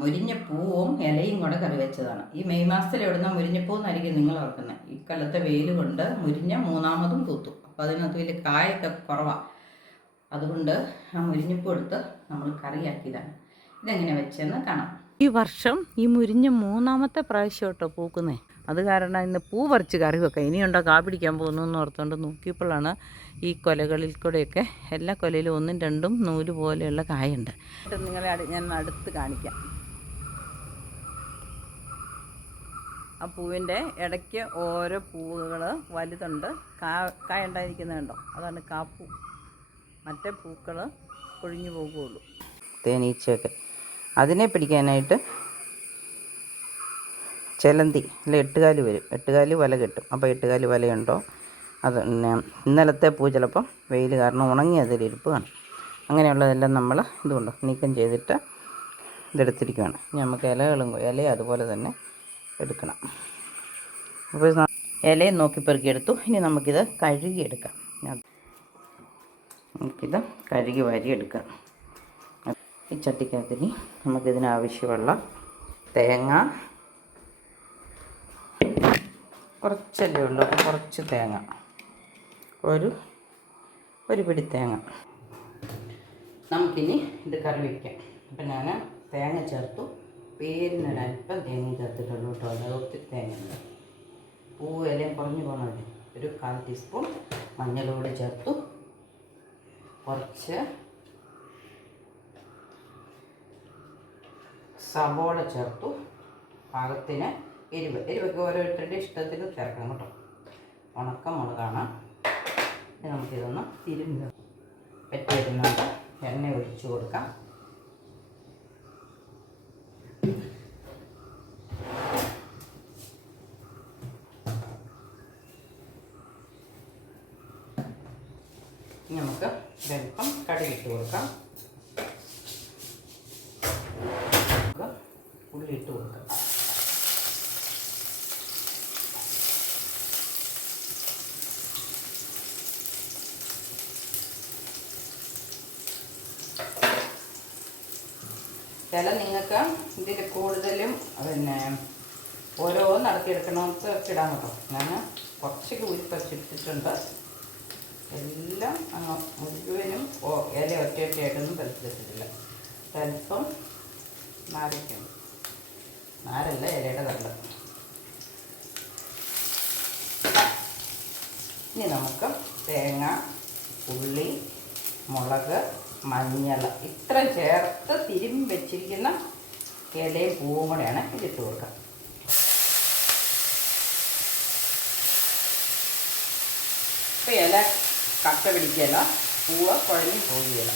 മുരിഞ്ഞപ്പൂവും ഇലയും കൂടെ കറി വെച്ചതാണ്. ഈ മെയ് മാസത്തിൽ എവിടുന്ന മുരിഞ്ഞപ്പൂ എന്നായിരിക്കും നിങ്ങൾ ഓർക്കുന്നത്. ഈ കൊല്ലത്തെ വെയിൽ കൊണ്ട് മുരിഞ്ഞ മൂന്നാമതും പൂത്തു. അപ്പോൾ അതിനകത്ത് വലിയ കായൊക്കെ കുറവാണ്. അതുകൊണ്ട് ആ മുരിഞ്ഞപ്പൂ എടുത്ത് നമ്മൾ കറിയാക്കിയതാണ്. ഇതെങ്ങനെ വെച്ചെന്ന് കാണാം. ഈ വർഷം ഈ മുരിഞ്ഞ മൂന്നാമത്തെ പ്രാവശ്യം കേട്ടോ പൂക്കുന്നേ. അത് കാരണം ഇന്ന് പൂ പറിച്ച് കറി വെക്കാം. ഇനിയുണ്ടോ കാ പിടിക്കാൻ പോകുന്നു എന്ന് ഓർത്തുകൊണ്ട് നോക്കിയപ്പോഴാണ് ഈ കൊലകളിൽ കൂടെയൊക്കെ എല്ലാ കൊലയിലും ഒന്നും രണ്ടും നൂല് പോലെയുള്ള കായുണ്ട്. നിങ്ങളെ ഞാൻ അടുത്ത് കാണിക്കാം. ആ പൂവിൻ്റെ ഇടയ്ക്ക് ഓരോ പൂവുകൾ വലുതുണ്ട്. കായ ഉണ്ടായിരിക്കുന്നുണ്ടോ, അതാണ് കാപ്പൂ. മറ്റേ പൂക്കൾ കൊഴിഞ്ഞു പോകുകയുള്ളൂ. തേനീച്ചയൊക്കെ അതിനെ പിടിക്കാനായിട്ട് ചെലന്തി അല്ല എട്ടുകാലി വരും. എട്ടുകാലി വല കിട്ടും. അപ്പോൾ എട്ടുകാലി വലയുണ്ടോ അത് പിന്നെ ഇന്നലത്തെ പൂ ചിലപ്പം വെയിൽ കാരണം ഉണങ്ങി അതിലിരിപ്പ് കാണും. അങ്ങനെയുള്ളതെല്ലാം നമ്മൾ ഇതുകൊണ്ട് നീക്കം ചെയ്തിട്ട് ഇതെടുത്തിരിക്കുകയാണ്. ഇനി നമുക്ക് ഇലയും അതുപോലെ തന്നെ എടുക്കണം. അപ്പോൾ ഇലയും നോക്കി പെറുക്കിയെടുത്തു. ഇനി നമുക്കിത് കഴുകിയെടുക്കാം. നമുക്കിത് കഴുകി വാരിയെടുക്കാം. ഈ ചട്ടിക്കകത്തിന് നമുക്കിതിനാവശ്യമുള്ള തേങ്ങ കുറച്ചല്ലേ ഉള്ളൂ. അപ്പോൾ കുറച്ച് തേങ്ങ, ഒരു പിടി തേങ്ങ നമുക്കിനി ഇത് കറി വയ്ക്കാം. അപ്പം ഞാൻ തേങ്ങ ചേർത്തു. പേരിനൊരല്പം തേങ്ങ ചേർത്തിട്ടുള്ളൂ കേട്ടോ. അത് ഒത്തിരി തേങ്ങ ഉണ്ട്. പൂവ് ഇലയും കുറഞ്ഞു പോകുന്നത്. ഒരു 1/4 ടീസ്പൂൺ മഞ്ഞൾപ്പൊടി ചേർത്തു. കുറച്ച് സവോള ചേർത്തു. പാകത്തിന് എരിവൊക്കെ ഓരോരുത്തരുടെ ഇഷ്ടത്തിന് ചേർക്കണം കേട്ടോ. ഉണക്കമുളകാണ്. നമുക്കിതൊന്ന് തിരുമ്പ് പറ്റിയിരുന്നുണ്ട്. എണ്ണ ഒഴിച്ചു കൊടുക്കാം. ഇനി നമുക്ക് ഒരൽപ്പം കടുകിട്ട് കൊടുക്കാം. ഉള്ളി ഇട്ട് കൊടുക്കാം. ചില നിങ്ങൾക്ക് ഇതിൽ കൂടുതലും പിന്നെ ഓരോ നടത്തിയെടുക്കണമെന്ന് ഇടാൻ കേട്ടോ. ഞാൻ കുറച്ചൊക്കെ ഉരുപ്പറിച്ചിട്ടിട്ടുണ്ട്. എല്ലാം അങ്ങ് മുഴുവനും ഇല ഒറ്റയൊറ്റയായിട്ടൊന്നും പറിച്ചിട്ടില്ല. അല്പം നാരയ്ക്കുണ്ട്. നാരല്ല, ഇലയുടെ കണ്ട. ഇനി നമുക്ക് തേങ്ങ, ഉള്ളി, മുളക്, മഞ്ഞൾ ഇത്ര ചേർത്ത് തിരുമ്പി വെച്ചിരിക്കുന്ന ഇലയും പൂവും കൂടെയാണ് ഇതിട്ട് കൊടുക്കുക. ഇപ്പോൾ ഇല കട്ട പിടിക്കുകയില്ല, പൂവ് കുഴഞ്ഞു പോകുകയില്ല.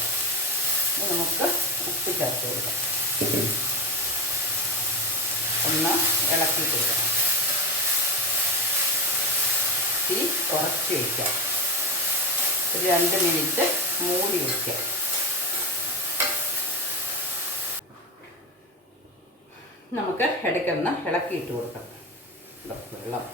ഇനി നമുക്ക് ഉപ്പ് ചേർത്ത് കൊടുക്കാം. ഒന്ന് ഇളക്കി കൊടുക്കാം. തീ കുറച്ച് വയ്ക്കാം. ഒരു 2 മിനിറ്റ് മൂടി വയ്ക്കാം. നമുക്ക് ഇടയ്ക്കൊന്ന് ഇളക്കിയിട്ട് കൊടുക്കാം. വെള്ളം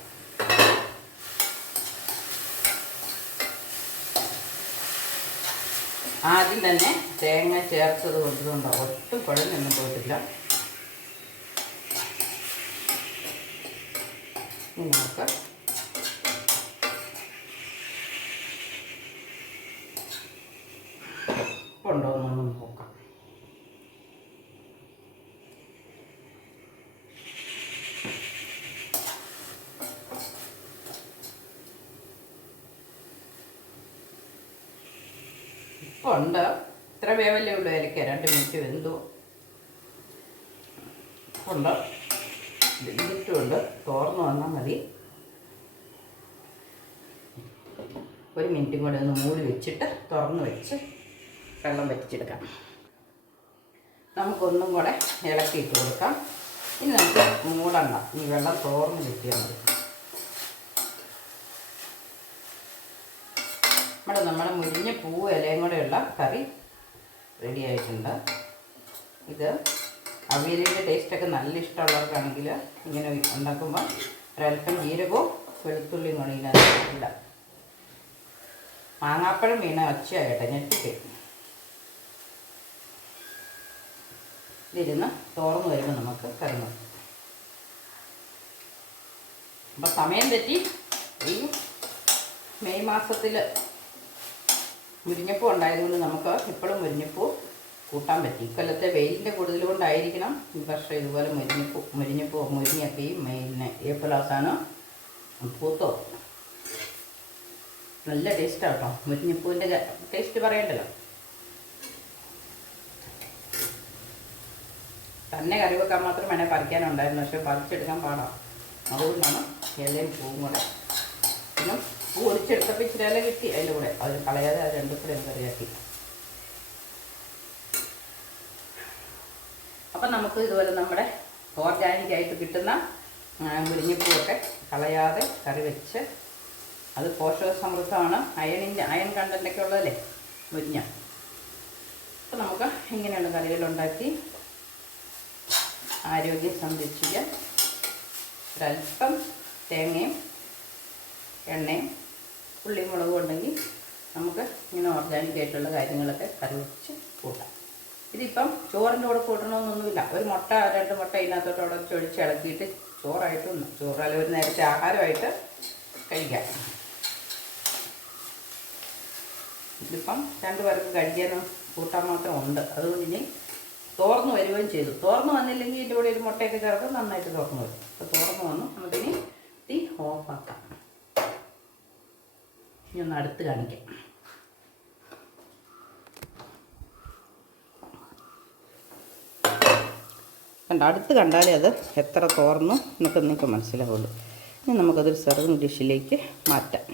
ആദ്യം തന്നെ തേങ്ങ ചേർത്തത് കൊണ്ടുണ്ടോ ഒട്ടും കുഴഞ്ഞൊന്നും പോയിട്ടില്ല. ഇനി നമുക്ക് ഉണ്ടോയെന്നൊന്നും നോക്കാം. ഇപ്പോൾ ഉണ്ട്. ഇത്ര വേവല്ലേ ഉള്ളൂ. ഇലയ്ക്ക് 2 മിനിറ്റ് വെന്തു ഉണ്ട്. വെന്തിട്ടുമുണ്ട്. തോർന്ന് വന്നാൽ മതി. 1 മിനിറ്റും കൂടെ ഒന്ന് മൂടി വെച്ചിട്ട് തുറന്ന് വെച്ച് വെള്ളം വറ്റിച്ചെടുക്കാം. നമുക്കൊന്നും കൂടെ ഇളക്കിയിട്ട് കൊടുക്കാം. ഇനി നമുക്ക് മൂടണ്ട. ഈ വെള്ളം തോർന്ന് വെറ്റിയാൽ മതി. നമ്മുടെ മുരിഞ്ഞ പൂവ് ഇലയും കൂടെയുള്ള കറി റെഡി ആയിട്ടുണ്ട്. ഇത് അവിയലിൻ്റെ ടേസ്റ്റൊക്കെ നല്ല ഇഷ്ടമുള്ളവർക്കാണെങ്കിൽ ഇങ്ങനെ ഉണ്ടാക്കുമ്പോൾ ഒരൽപ്പം ജീരകവും വെളുത്തുള്ളിയും കൂടെ ഇതിനകത്ത് മാങ്ങാപ്പഴം വീണ ഒച്ചയായിട്ടെ ഞെട്ടിക്ക്. ഇതിരുന്ന് തോർന്ന് വരുമ്പോൾ നമുക്ക് കറി നോക്കാം. അപ്പം സമയം തെറ്റി ഈ മെയ് മാസത്തിൽ മുരിങ്ങപ്പൂ ഉണ്ടായതുകൊണ്ട് നമുക്ക് ഇപ്പോഴും മുരിങ്ങപ്പൂ കൂട്ടാൻ പറ്റി. ഇക്കൊല്ലത്തെ വെയിലിൻ്റെ കൂടുതൽ കൊണ്ടായിരിക്കണം ഈ വർഷം ഇതുപോലെ മുരിങ്ങയൊക്കെ ഈ മെയിലിന് ഏപ്രിൽ അവസാനം പൂത്തോ. നല്ല ടേസ്റ്റാണ് കേട്ടോ. മുരിങ്ങപ്പൂവിൻ്റെ ടേസ്റ്റ് പറയണ്ടല്ലോ. തന്നെ കറി വെക്കാൻ മാത്രം വേണേൽ പറിക്കാനുണ്ടായിരുന്നു, പക്ഷേ പറിച്ചെടുക്കാൻ പാടാം. അതുകൊണ്ടാണ് ഇലയും പൂവും കൂടെ. പിന്നെ പൂ ഒടിച്ചെടുത്തപ്പോൾ ഇച്ചിരി ഇല കിട്ടി അതിൻ്റെ കൂടെ, അത് കളയാതെ അത് രണ്ടും കൂടെ കറിയാക്കി. അപ്പം നമുക്ക് ഇതുപോലെ നമ്മുടെ ഓർഗാനിക്കായിട്ട് കിട്ടുന്ന മുരിങ്ങപ്പൂവൊക്കെ കളയാതെ കറി വെച്ച്, അത് പോഷക സമൃദ്ധമാണ്, അയൺ കണ്ടൻ്റൊക്കെ ഉള്ളതല്ലേ മുരിങ്ങ. അപ്പം നമുക്ക് ഇങ്ങനെയാണ് കറികളുണ്ടാക്കി ആരോഗ്യം സംരക്ഷിക്കാൻ. ഒരല്പം തേങ്ങയും എണ്ണയും ഉള്ളിയും മുളകും ഉണ്ടെങ്കിൽ നമുക്ക് ഇങ്ങനെ ഓർഗാനിക്കായിട്ടുള്ള കാര്യങ്ങളൊക്കെ കറി വെച്ച് കൂട്ടാം. ഇതിപ്പം ചോറിൻ്റെ കൂടെ കൂട്ടണമെന്നൊന്നുമില്ല. ഒരു മുട്ട 2 മുട്ട ഇതിനകത്തോട്ട് ഉടച്ചൊഴിച്ച് ഇളക്കിയിട്ട് ചോറായിട്ടൊന്നും, ചോറല്ല ഒരു നേരത്തെ ആഹാരമായിട്ട് കഴിക്കാം. ഇതിപ്പം 2 പേർക്ക് കഴിക്കാനും കൂട്ടാൻ മാത്രം ഉണ്ട്. അതുകൊണ്ട് ഇനി തോർന്ന് വരികയും ചെയ്തു. തോർന്ന് വന്നില്ലെങ്കിൽ ഇതിൻ്റെ കൂടെ ഒരു മുട്ടയൊക്കെ ചേർത്ത് നന്നായിട്ട് തോർന്ന് വരും. അപ്പോൾ തോർന്ന് വന്നു. നമുക്കിനി തീ ഓഫാക്കാം. ഇനി ഒന്ന് അടുത്ത് കാണിക്കാം. അടുത്ത് കണ്ടാലേ അത് എത്ര തോർന്നു എന്നൊക്കെ നിങ്ങൾക്ക് മനസ്സിലാവുള്ളൂ. ഇനി നമുക്കതൊരു സെർവിങ് ഡിഷിലേക്ക് മാറ്റാം.